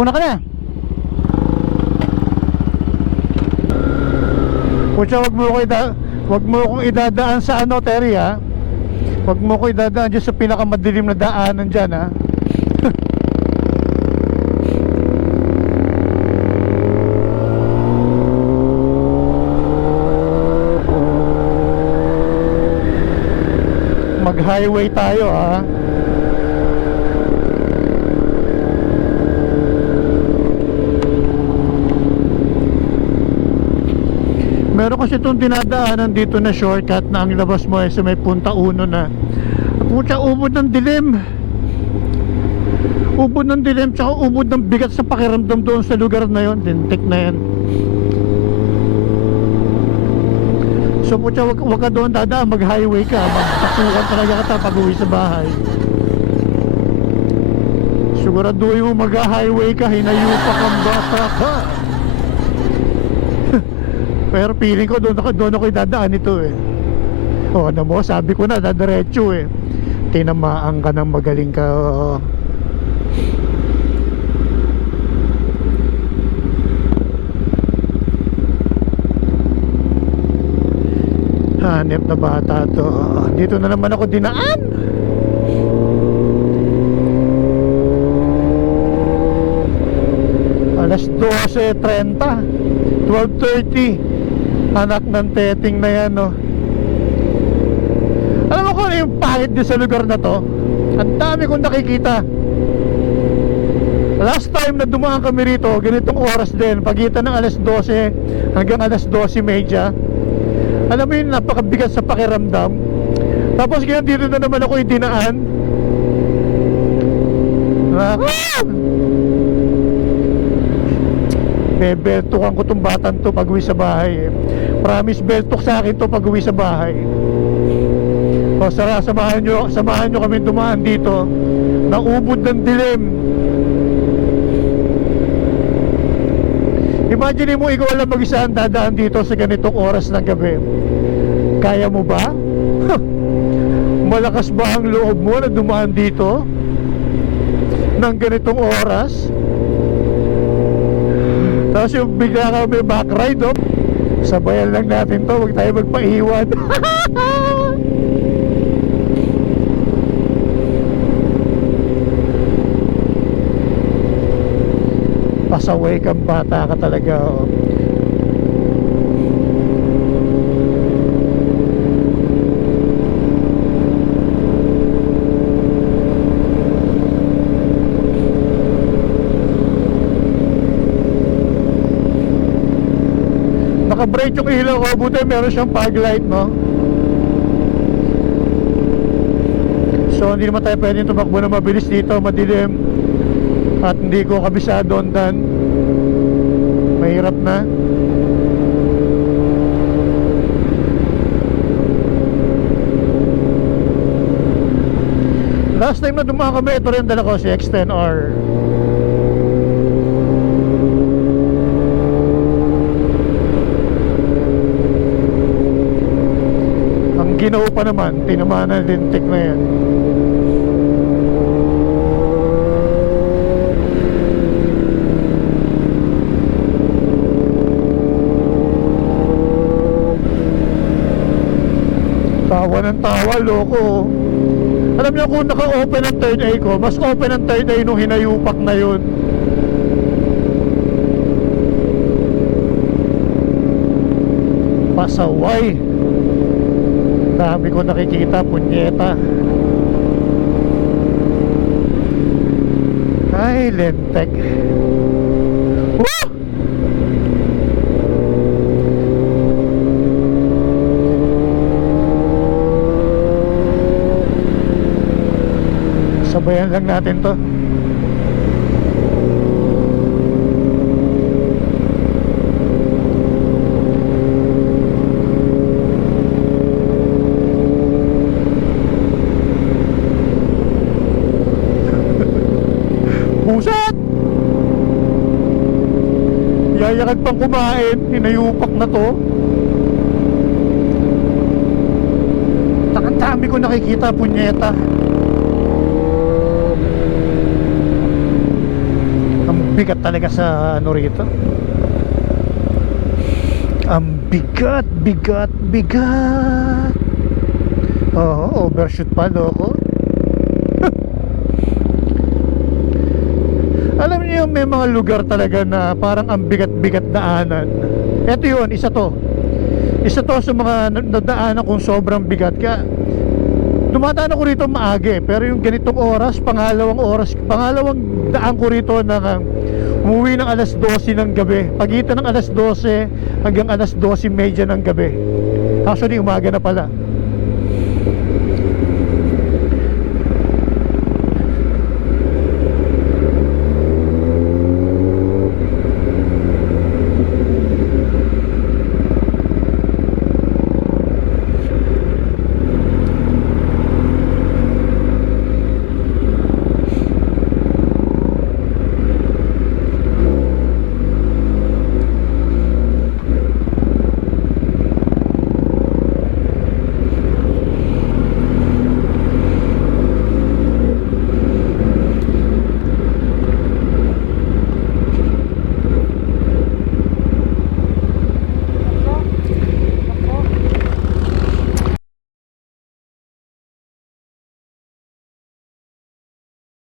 Una ka na. Pucha, wag mo akong idadaan sa ano, Terry, ha. Wag mo ko idadaan dyan sa pinakamadilim na daanan dyan, ha. Mag highway tayo, ha. Meron kasi itong dinadaanan dito na shortcut na ang labas mo ay sa may Punta Uno na. Pucha, ubod ng dilim. Ubod ng dilim, tsaka ubod ng bigat sa pakiramdam doon sa lugar na yon. Lintik na yan. So pucha, wag ka doon dadaan, mag highway ka. Magtakukan talaga ka pag uwi sa bahay. Siguraduhin mo mag highway ka, hinayupa kang bata ka. Pero feeling ko doon ako idadaan ito, eh. O ano mo, sabi ko na dadiretso, eh. Tinamaan ka ng magaling ka. Hanep na bata to. Dito na naman ako dinaan. Alas 12:30, 12:30. Anak ng teting na yan, no. Alam mo kung ano yung pangit din sa lugar na to? Ang dami kong nakikita. Last time na dumaan kami rito, ganitong oras din, pagitan ng alas 12 hanggang alas 12:30. Alam mo yun, napakabigat sa pakiramdam. Tapos ganyan dito na naman ako idinaan. Bebeltukan ko tong batan to pag uwi sa bahay, eh. Promise, beltok sa akin to pag uwi sa bahay. O samahan nyo kami dumaan dito na ubod ng dilim. Imagine mo, ikaw lang mag-isa ang dadaan dito sa ganitong oras ng gabi. Kaya mo ba? Malakas ba ang loob mo na dumaan dito ng ganitong oras? Tapos yung bigla ka may back ride, oh. Sabayan lang natin to, huwag tayo magpaiwan. Pasaway kang bata ka talaga, oh. Naka-bright yung ilaw ko, buti meron siyang fog light, no? So hindi naman tayo pwedeng tumakbo na mabilis dito, madilim. At hindi ko kabisado ang daan. Mahirap na. Last time na dumaan kami, ito rin dala ko, si X10R. Ginawa pa naman, tinamaan na lintik na yan. Tawa ng tawa, loko. Alam niyo kung naka-open ang third eye ko, mas open ang third eye nung hinayupak na yun. Pasaway. Dami ko nakikita, punyeta. Ay, lentek. Woo! Sabayan lang natin to. Buset! Yayakag pang kumain, hinayupak na to. Takang-dami ko nakikita, punyeta. Ang bigat talaga sa ano rito. Ang bigat, bigat, bigat. Oo, overshoot pa, loko. Alam niyo yung may mga lugar talaga na parang ang bigat-bigat daanan. Ito yun, isa to. Isa to sa mga nadaanan kong sobrang bigat. Kaya dumadaan ako rito maaga eh. Pero yung ganitong oras, pangalawang daan ko rito na umuwi ng alas 12 ng gabi. Pagitan ng alas 12 hanggang alas 12:30 ng gabi. Actually, umaga na pala.